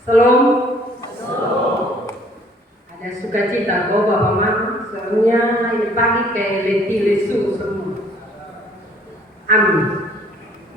Shalom. Ada sukacita kok Bapak Mama, soalnya ini pagi kayak letih lesu semua. Amin.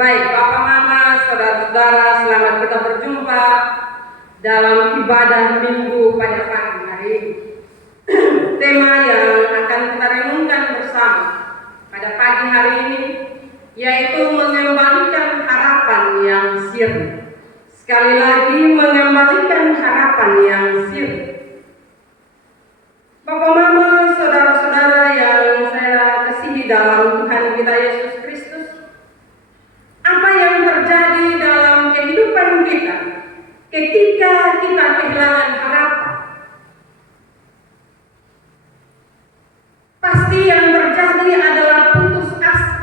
Baik Bapak Mama, saudara-saudara, selamat kita berjumpa dalam ibadah minggu pada pagi hari ini. Tema yang akan kita renungkan bersama pada pagi hari ini yaitu mengembalikan harapan yang sirna. Sekali lagi, mengembalikan harapan yang sirna. Bapak Mama, saudara-saudara yang saya kasihi dalam Tuhan kita Yesus Kristus, apa yang terjadi dalam kehidupan kita ketika kita kehilangan harapan? Pasti yang terjadi adalah putus asa.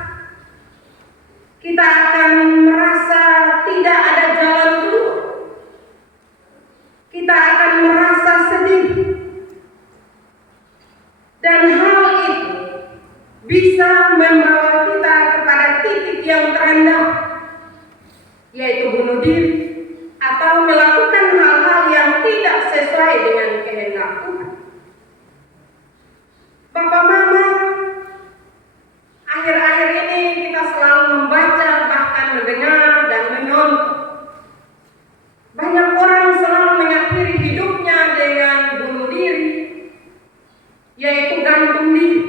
Kita akan merasa tidak ada jalan keluar. Kita akan merasa sedih. Dan hal itu bisa membawa kita kepada titik yang terendah, yaitu bunuh diri atau melakukan hal-hal yang tidak sesuai dengan kehendak Tuhan. Bapak Mama, akhir-akhir ini kita selalu membaca, bahkan mendengar dan menonton. Banyak orang selalu mengakhiri hidupnya dengan bunuh diri, yaitu gantung diri,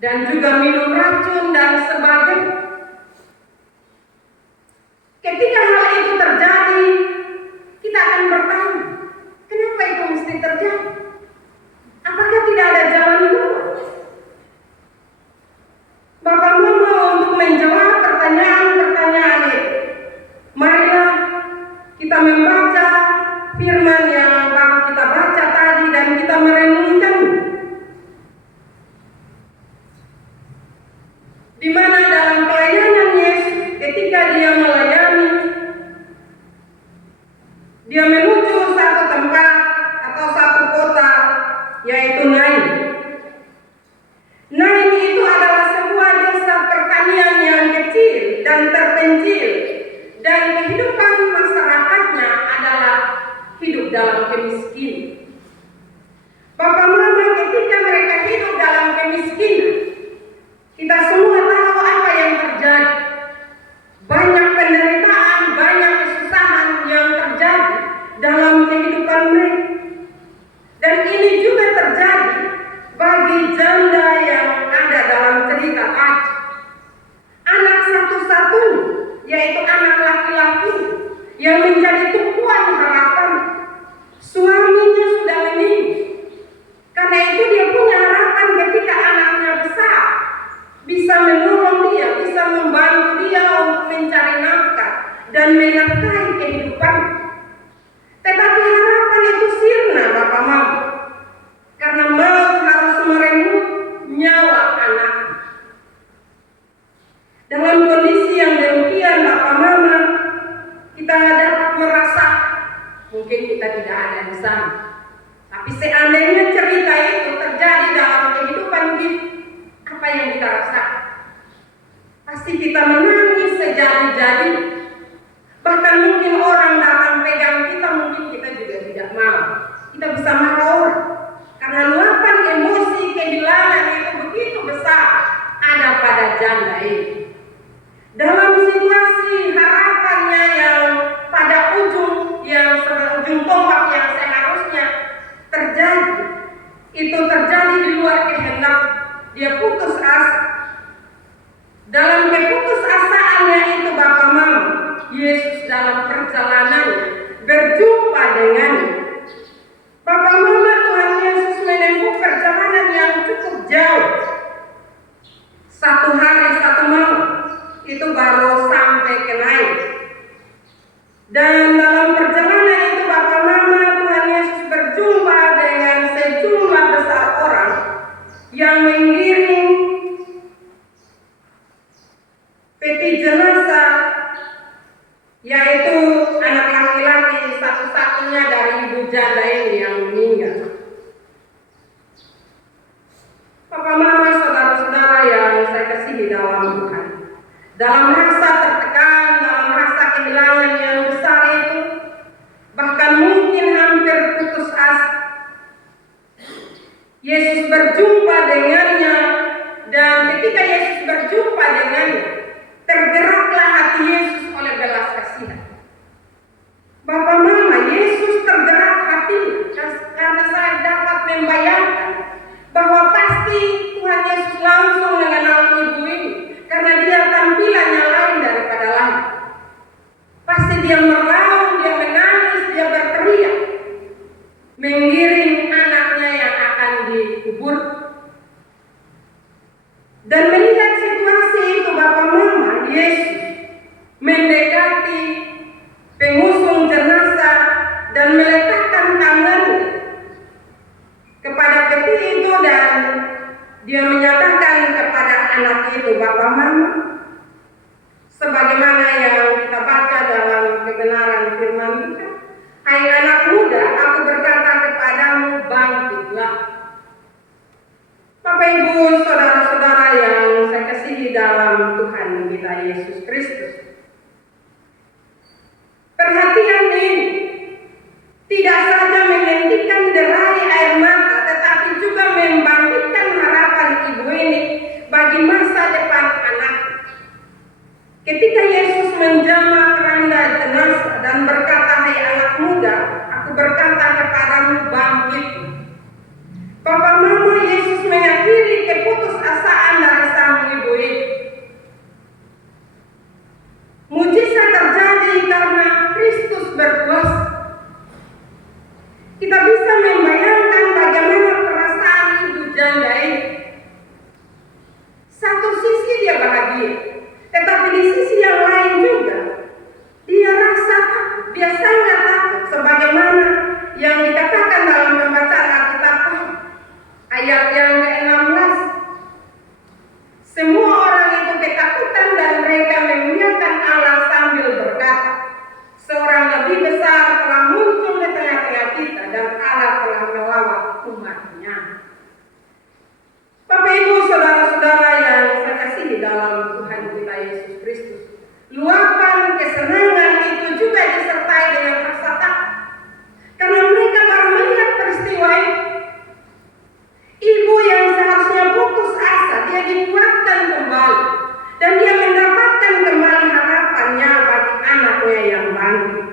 dan juga minum racun dan sebagainya. Ketika hal itu terjadi, kita akan bertanya, kenapa itu mesti terjadi? Apakah tidak ada jalan keluar? Bapak Mama, untuk menjawab pertanyaan-pertanyaan itu, marilah kita membaca firman yang baru kita baca tadi dan kita merenungkan, di mana dalam pelayanan Yesus ketika dia melayani, dia menuju satu tempat atau satu kota, yaitu Nain. Nain itu adalah sebuah desa pertanian yang kecil dan terpencil, dan kehidupan masyarakatnya adalah hidup dalam kemiskinan. Bapak Mama, ketika mereka hidup dalam kemiskinan, kita semua tahu apa yang terjadi. Banyak penderitaan, banyak kesusahan yang terjadi dalam kehidupan mereka. Dan ini juga terjadi bagi janda yang ada dalam cerita tadi. Anak satu-satunya, yaitu anak laki-laki yang menjadi tumpuan harapan. Suaminya sudah meninggal. Karena itu dia punya harapan ketika anaknya besar, bisa menolong dia, bisa membantu dia untuk mencari nafkah dan menafkahi kehidupan. Tetapi harapan itu sirna, Bapak Mama, karena maut harus merenggut nyawa anak. Dalam kondisi yang demikian, Bapak Mama, kita dapat merasa mungkin kita tidak ada di sana. Tapi seandainya cerita itu terjadi dalam kehidupan kita, apa yang kita rasakan? Pasti kita menangis sejadi-jadi. Bahkan mungkin orang datang pegang kita, mungkin kita juga tidak mau. Kita bisa marah orang, karena luapan emosi kehilangan itu begitu besar ada pada janda ini. Dalam situasi harapannya yang pada ujung tombak yang seharusnya terjadi, itu terjadi di luar kehendak. Dia putus asa. Dalam keputusasaannya itu, Bapak Mama, Yesus dalam perjalanannya berjumpa dengannya. Bapak Mama, Tuhan Yesus menempuh perjalanan yang cukup jauh. 1 hari 1 malam itu baru sampai ke Nain. Dan dalam perjalanan itu, Bapak Mama, Tuhan Yesus berjumpa dengan sejumlah besar orang yang mengiring peti jenazah, yaitu anak laki-laki satu-satunya dari ibu janda ini yang meninggal. Bapak Mama, saudara-saudara yang saya kasihi dalam Tuhan, dalam rasa tertekan, dalam rasa kehilangan yang besar itu, bahkan Yesus berjumpa dengannya, dan ketika Yesus berjumpa dengannya, tergeraklah hati Yesus oleh belas kasihan. Bapak Mama, Yesus tergerak hatinya karena saya dapat membayangkan bahwa pasti Tuhan Yesus langsung mengenal ibu ini, karena dia tampilannya lain daripada lain. Pasti dia meraung, dia menangis, dia berteriak, mengiring anaknya yang akan dikubur. Dan melihat situasi itu, Bapak Mama, Yesus mendekati pengusung jenazah dan meletakkan tangannya kepada peti itu, dan dia menyatakan kepada anak itu, Bapak Mama, sebagaimana yang kita baca dalam kebenaran firman Tuhan, hai anak muda, aku berkata kepadamu, bangkitlah. Bapak Ibu, saudara-saudara yang saya kasihi dalam Tuhan kita Yesus Kristus, perhatian ini tidak saja menghentikan derai air mata, tetapi juga membangkitkan harapan ibu ini bagi masa depan anak. Ketika Yesus menjamah keranda jenazah dan berkata, hai anak muda, aku berkata kepadamu, bangkit. Bapak Mama, Yesus mengakhiri keputusasaan dari sang ibu ini. Mujizat terjadi karena Kristus berkuasa. Kita bisa membayangkan bagaimana perasaan ibu janda ini. Satu sisi dia bahagia, tetapi di sisi yang lain juga dia rasa takut, dia sangat takut, sebagaimana yang dikatakan dalam pembacaan Alkitab ayat yang ke-16. Semua orang itu ketakutan dan mereka memuliakan Allah sambil berkata, seorang lebih besar telah muncul di tengah-tengah kita dan Allah telah melawat umat-Nya. Bapak Ibu, saudara-saudara yang saya kasihi dalam Tuhan kita Yesus Kristus, luapan kesenangan itu juga disertai dengan rasa takut, karena mereka baru melihat peristiwa itu. Ibu yang seharusnya putus asa, dia dikuatkan kembali, dan dia mendapatkan kembali harapannya bagi anaknya yang bangkit.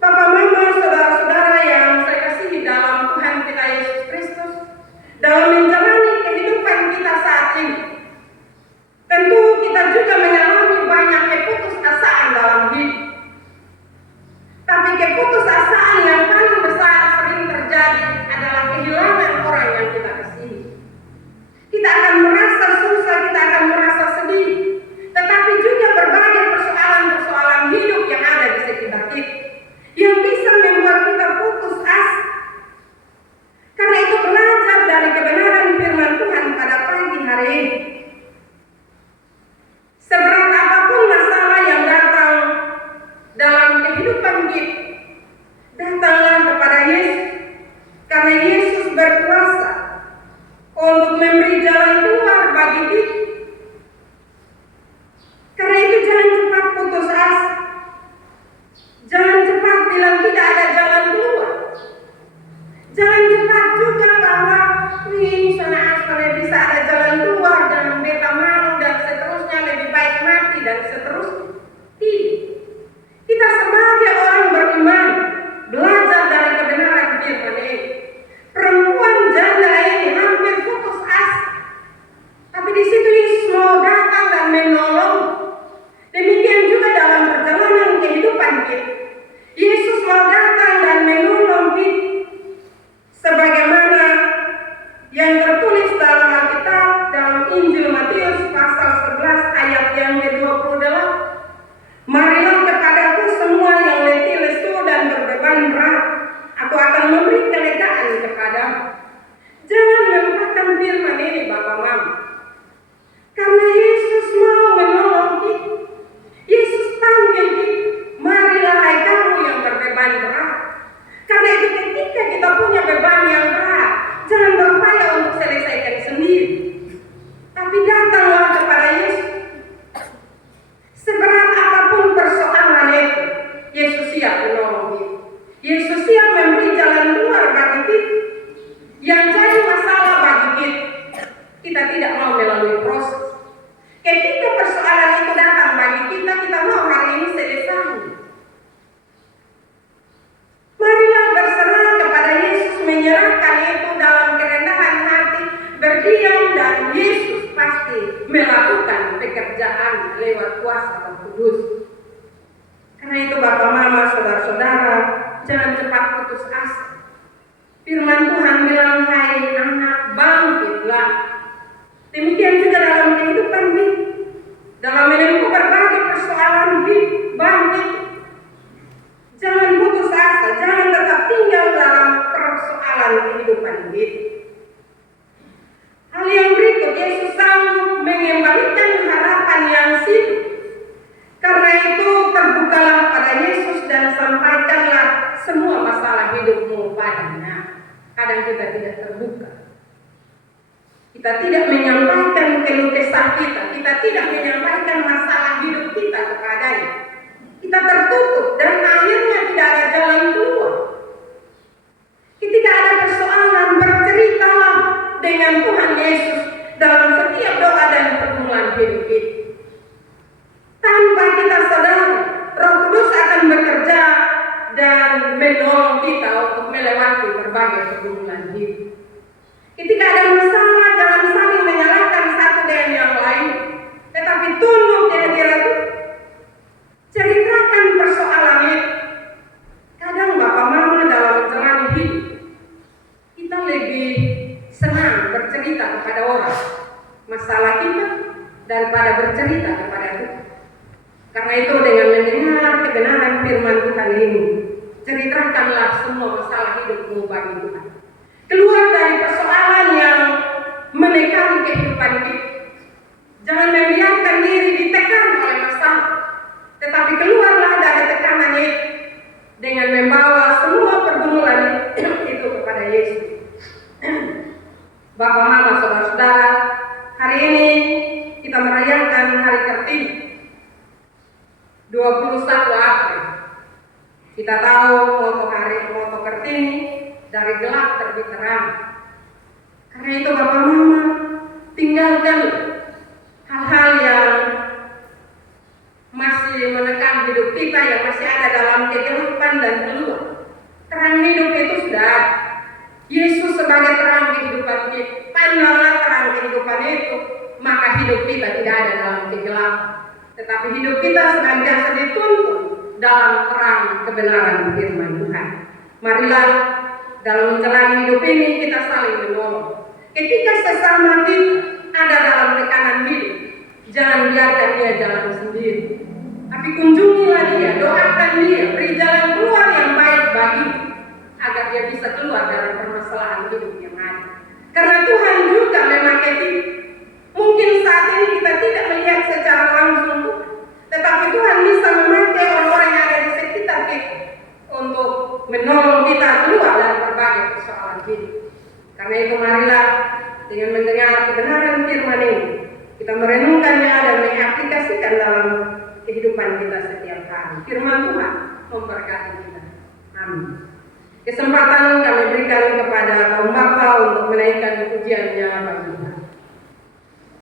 Bapak Mama, saudara-saudara yang saya kasihi dalam Tuhan kita Yesus Kristus, dalam menjalani kehidupan kita saat ini, tentu kita juga mengalami banyak melakukan pekerjaan lewat kuasa Roh Kudus. Karena itu Bapak, Mama, saudara-saudara, jangan cepat putus asa. Firman Tuhan bilang, hai anak, bangkitlah. Demikian juga dalam kehidupan hidup, dalam menempuh berbagai persoalan hidup, bangkit. Jangan putus asa, jangan tetap tinggal dalam persoalan kehidupan hidup. Hal yang berikut, Yesus sanggup mengembalikan harapan yang hidup. Karena itu terbukalah pada Yesus dan sampaikanlah semua masalah hidupmu padanya. Kadang kita tidak terbuka. Kita tidak menyampaikan keluh kesah kita tidak menyampaikan masalah hidup kita kepadanya. Kita tertutup dan akhirnya tidak ada jalan keluar. Ketika ada persoalan, berceritalah dengan Tuhan Yesus dalam setiap doa dan pergumulan hidup kita. Tanpa kita sadari, Roh Kudus akan bekerja dan menolong kita untuk melewati berbagai pergumulan hidup. Ketika ada masalah, jangan saling menyalahkan satu dengan yang lain, tetapi tunduk di hadirat Tuhan. Ceritakan persoalan itu. Kadang Bapak Mama dalam menjalani hidup, kita lebih senang bercerita kepada orang masalah kita daripada bercerita kepada Tuhan. Karena itu dengan mendengar kebenaran firman Tuhan ini, ceritakanlah semua masalah hidupmu bagi Tuhan. Keluar dari persoalan yang menekan kehidupan kita. Jangan membiarkan diri ditekan oleh masalah, tetapi keluarlah dari tekanan itu dengan membawa semua pergumulan itu kepada Yesus. Bapak, Mama, saudara-saudara, hari ini kita merayakan Hari Kartini 21 April. Kita tahu moto Kartini, dari gelap terbit terang. Karena itu Bapak, Mama, tinggalkan hal-hal yang masih menekan hidup kita, yang masih ada dalam kegelapan dan keluar. Terang hidup itu sudah ada. Yesus sebagai terang kehidupan kita. Pandanglah terang kehidupan itu, maka hidup kita tidak ada dalam kegelapan, tetapi hidup kita senantiasa dituntun dalam terang kebenaran firman Tuhan. Marilah dalam menjalani hidup ini kita saling menolong. Ketika sesama kita ada dalam tekanan hidup, jangan biarkan dia jalan sendiri, tapi kunjungilah dia, doakan dia, beri jalan keluar yang baik baginya, agar dia bisa keluar dari permasalahan hidup yang ada. Karena Tuhan juga memakai kita. Mungkin saat ini kita tidak melihat secara langsung, tetapi Tuhan bisa memakai orang-orang yang ada di sekitar kita untuk menolong kita keluar dari berbagai persoalan hidup. Karena itu marilah dengan mendengar kebenaran firman ini, kita merenungkannya dan mengaplikasikan dalam kehidupan kita setiap hari. Firman Tuhan memberkati kita. Amin. Kesempatan kami berikan kepada kaum bapa untuk menaikkan pujiannya bagi